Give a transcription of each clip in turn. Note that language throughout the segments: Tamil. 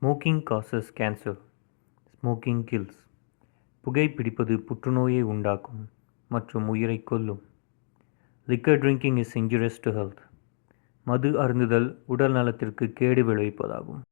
Smoking causes cancer. Smoking kills. புகைப்பிடிப்பது புற்றுநோயை உண்டாக்கும் மற்றும் உயிரை கொல்லும். Liquor drinking is injurious to health. மது அருந்துதல் உடல் நலத்திற்கு கேடு விளைவிப்பதாகும்.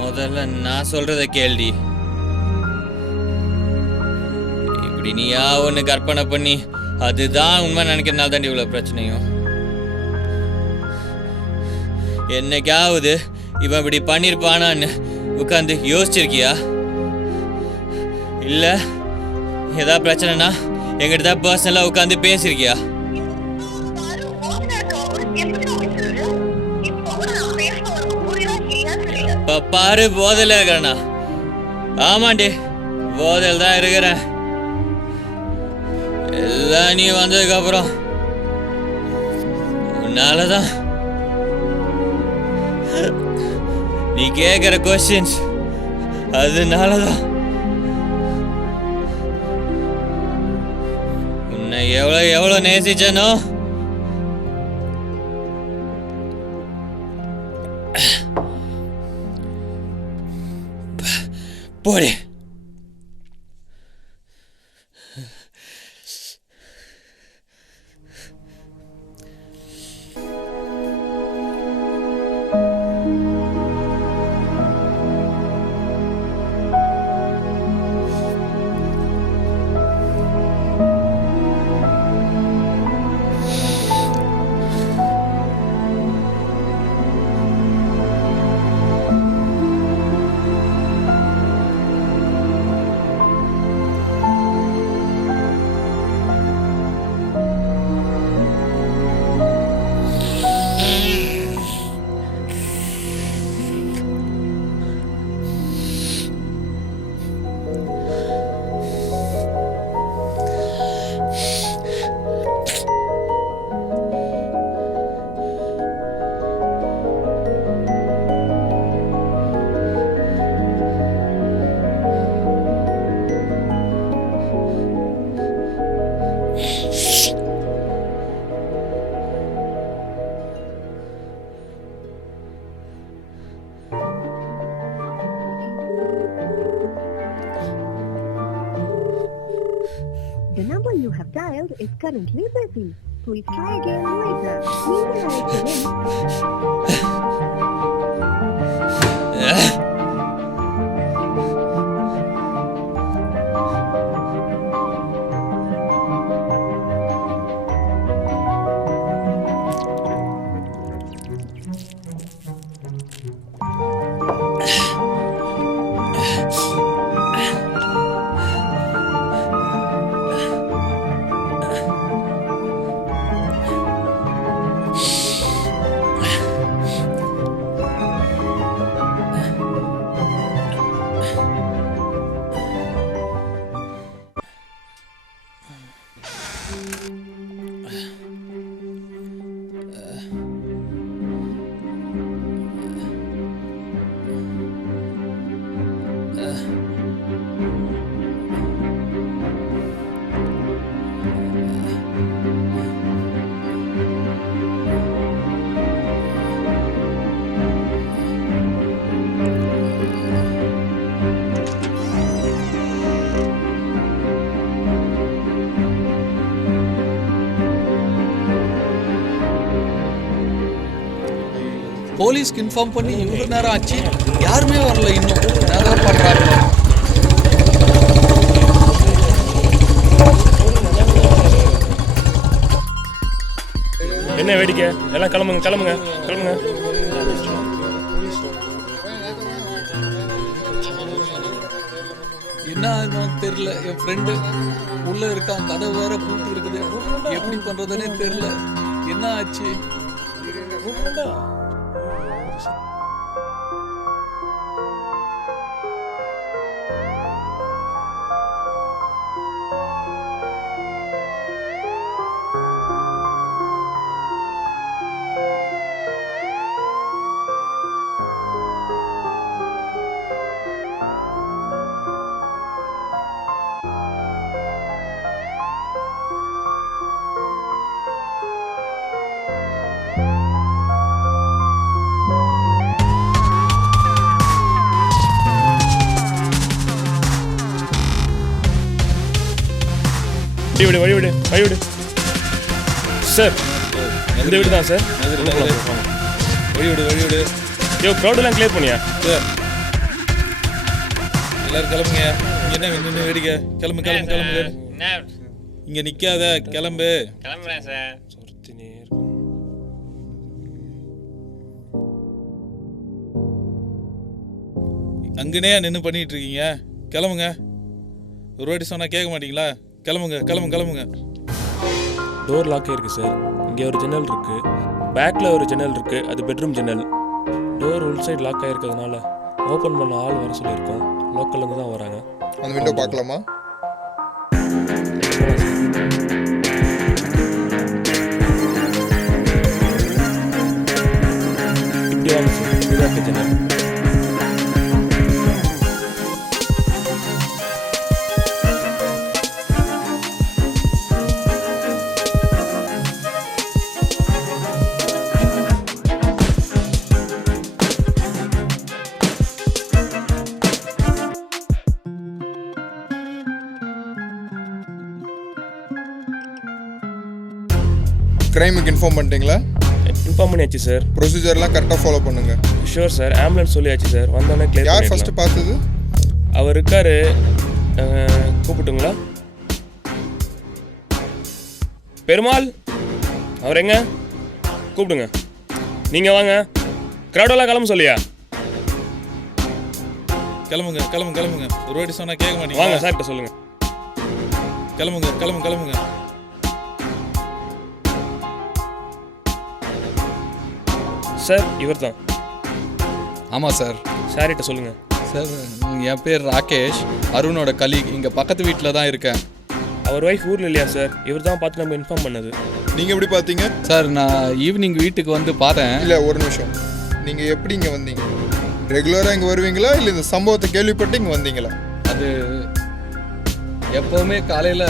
முதல்ல நான் சொல்றத கேள்வி. இப்படி நீயா ஒன்று கற்பனை பண்ணி அதுதான் உண்மை நினைக்கிறதுனால தான் இவ்வளோ பிரச்சனையும். என்னைக்காவது இவன் இப்படி பண்ணியிருப்பானான்னு உட்காந்து யோசிச்சிருக்கியா? இல்லை ஏதாவது பிரச்சனைனா எங்கிட்ட தான் பர்சனலாக உட்காந்து பேசியிருக்கியா? எப்ப பாரு போதையில இருக்கிறேண்ணா. ஆமாண்டி, போதையில் தான் இருக்கிறேன். எல்லாம் நீ வந்ததுக்கு அப்புறம் உன்னாலதான் நீ கேட்குற கொஸ்டின்ஸ் அதனாலதான் உன்னை எவ்வளோ நேசிச்சனோ போடு. The number you have dialed is currently busy. Please try again later. We will answer in. போலீஸ்க்கு இன்ஃபார்ம் பண்ணி இவ்வளோ நேரம் ஆச்சு, யாருமே வரல. இன்னும் என்னதான் பண்றாங்க? என்ன வேடிக்கை? எல்லாம் கிளம்புங்க கிளம்புங்க கிளம்புங்க. என்ன ஆகுன்னு தெரியல. என் ஃப்ரெண்டு உள்ள இருக்கான், கதை வேற பூட்டி இருக்குது. எப்படி பண்றதுன்னே தெரியல. என்ன ஆச்சு? வழிவிடு சார். இந்த வீடு தான் சார். வழிவிடு. யோ, க்ரௌடெல்லாம் கிளியர் பண்ணியா சார்? எல்லாரும் கிளம்புங்க. என்ன நின்று வேடிக்கை? கிளம்பு. இங்க நிக்காத, கிளம்பு. கிளம்புறேன் சார். அங்கனே நின்று பண்ணிட்டு இருக்கீங்க? கிளம்புங்க. ஒரு வாட்டி சொன்னா கேட்க மாட்டீங்களா? கிளம்புங்க. டோர் லாக் ஆயிருக்கு சார். இங்கே ஒரு ஜன்னல் இருக்கு, பேக்கில் ஒரு ஜன்னல் இருக்கு, அது பெட்ரூம் ஜன்னல். டோர் உள் சைடு லாக் ஆயிருக்கிறதுனால ஓப்பன் பண்ண ஆள் வர சொல்லியிருக்கோம். லோக்கல்லேருந்து தான் வராங்க. அந்த விண்டோ பார்க்கலாமா? இப்படி வாங்க சார், இதுதான் கிச்சன். கிரைமுக்கு இன்ஃபார்ம் பண்ணிட்டீங்களா? இன்ஃபார்ம் பண்ணியாச்சு சார். ப்ரொசீஜர்லாம் கரெக்டாக ஃபாலோ பண்ணுங்க. Sure sir. ஆம்புலன்ஸ் சொல்லியாச்சு சார். வந்தோடனே கிளியர். யார் ஃபஸ்ட்டு பார்த்தது? அவர் இருக்காரு, கூப்பிட்டுங்களா? பெருமாள் அவர் எங்க? கூப்பிடுங்க. நீங்கள் வாங்க. க்ரௌடெல்லாம் கிளம்ப சொல்லியா? கிளம்புங்க கிளம்புங்க கிளம்புங்க. ஒரு வாட்டி சொன்னால் கேட்க மாட்டீங்க. வாங்க சார்கிட்ட சொல்லுங்கள். கிளம்புங்க கிளம்புங்க கிளம்புங்க. சார் இவர் தான். ஆமாம் சார். சார்கிட்ட சொல்லுங்கள். சார் என் பேர் ராகேஷ், அருணோட கலீக். இங்கே பக்கத்து வீட்டில் தான் இருக்கேன். அவர் ஒய்ஃப் ஊரில் இல்லையா சார்? இவர் தான் பார்த்து நம்ம இன்ஃபார்ம் பண்ணது. நீங்கள் எப்படி பார்த்தீங்க? சார் நான் ஈவினிங் வீட்டுக்கு வந்து பார்த்தேன். இல்லை, ஒரு நிமிஷம். நீங்கள் எப்படி இங்கே வந்தீங்க? ரெகுலராக இங்கே வருவீங்களா இல்லை இந்த சம்பவத்தை கேள்விப்பட்டு இங்கே வந்தீங்களா? அது எப்போவுமே காலையில்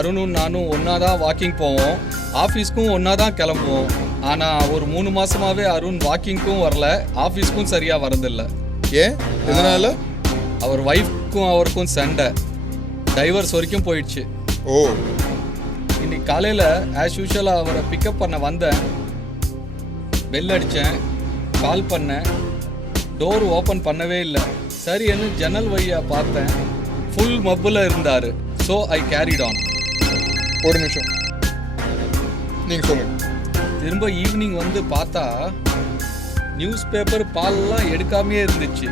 அருணும் நானும் ஒன்றா தான் வாக்கிங் போவோம், ஆஃபீஸ்க்கும் ஒன்றா தான் கிளம்புவோம். ஆனால் ஒரு 3 மாதமாகவே அருண் வாக்கிங்க்கும் வரல, ஆஃபீஸ்க்கும் சரியாக வரதில்லை. ஏன்? எதனால்? அவர் ஒய்ஃப்க்கும் அவருக்கும் சண்டை, டைவர்ஸ் வரைக்கும் போயிடுச்சு. ஓ. இன்னைக்கு காலையில் ஆஸ் யூஷுவலாக அவரை பிக்கப் பண்ண வந்தேன். பெல் அடித்தேன், கால் பண்ணேன், டோர் ஓப்பன் பண்ணவே இல்லை. சரின்னு ஜன்னல் வழியாக பார்த்தேன், ஃபுல் மப்பில் இருந்தார். So I carried on. ஒரு நிமிஷம், நீங்கள் சொல்லுங்கள். திரும்ப ஈவினிங் வந்து பார்த்தா நியூஸ் பேப்பர் பால்லாம் எடுக்காமையே இருந்துச்சு.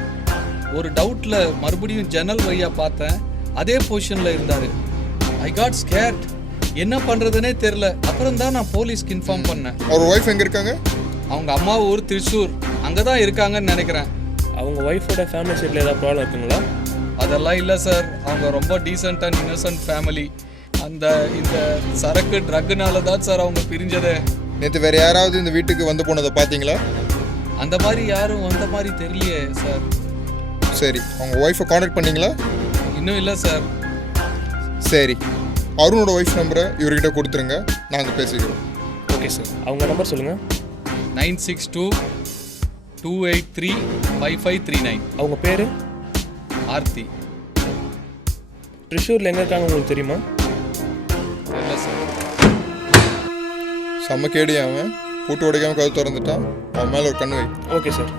ஒரு டவுட்டில் மறுபடியும் ஜன்னல் வழியாக பார்த்தேன், அதே பொசிஷனில் இருந்தார். I got scared. என்ன பண்ணுறதுனே தெரில. அப்புறம் தான் நான் போலீஸ்க்கு இன்ஃபார்ம் பண்ணேன். அவர் ஒய்ஃப் எங்கே இருக்காங்க? அவங்க அம்மா ஊர் திருச்சூர், அங்கே தான் இருக்காங்கன்னு நினைக்கிறேன். அவங்க ஒய்ஃபோட ஃபேமிலி சைடில் ஏதாவது ப்ராப்ளம் இருக்குங்களா? அதெல்லாம் இல்லை சார். அவங்க ரொம்ப டீசென்ட் அண்ட் இன்னசென்ட் ஃபேமிலி. இந்த சரக்கு ட்ரக்குனால தான் சார் அவங்க பிரிஞ்சதே. நேற்று வேறு யாராவது இந்த வீட்டுக்கு வந்து போனதை பார்த்தீங்களா? அந்த மாதிரி யாரும் வந்த மாதிரி தெரியலையே சார். சரி, அவங்க ஒய்ஃபை காண்டாக்ட் பண்ணீங்களா? இன்னும் இல்லை சார். சரி, அருணோட ஒய்ஃப் நம்பரை இவர்கிட்ட கொடுத்துருங்க, நாங்கள் பேசிக்கிறோம். Okay sir. அவங்க நம்பர் சொல்லுங்கள். 9622835539. அவங்க பேர்? ஆர்த்தி. ட்ரிஷூரில் எங்கே இருக்காங்க உங்களுக்கு தெரியுமா? இல்லை சார். செம்ம கேடி அவன், பூட்டு உடைக்காமல் கதை திறந்துட்டான். அவன் மேலே ஒரு கண்ணு வை. Okay sir.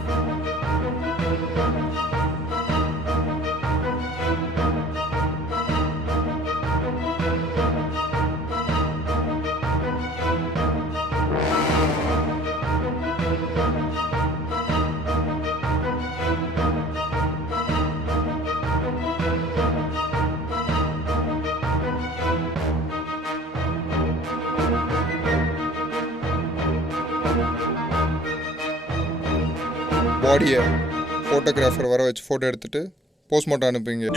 பாடியை ஃபோட்டோகிராஃபர் வர வச்சு ஃபோட்டோ எடுத்துகிட்டு போஸ்ட்மார்ட்டம் அனுப்புங்க.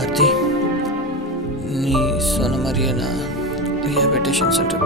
ஆர்த்தி, நீ சொன்ன மாதிரியே நான் ரீஹாபிலிட்டேஷன் சென்டர்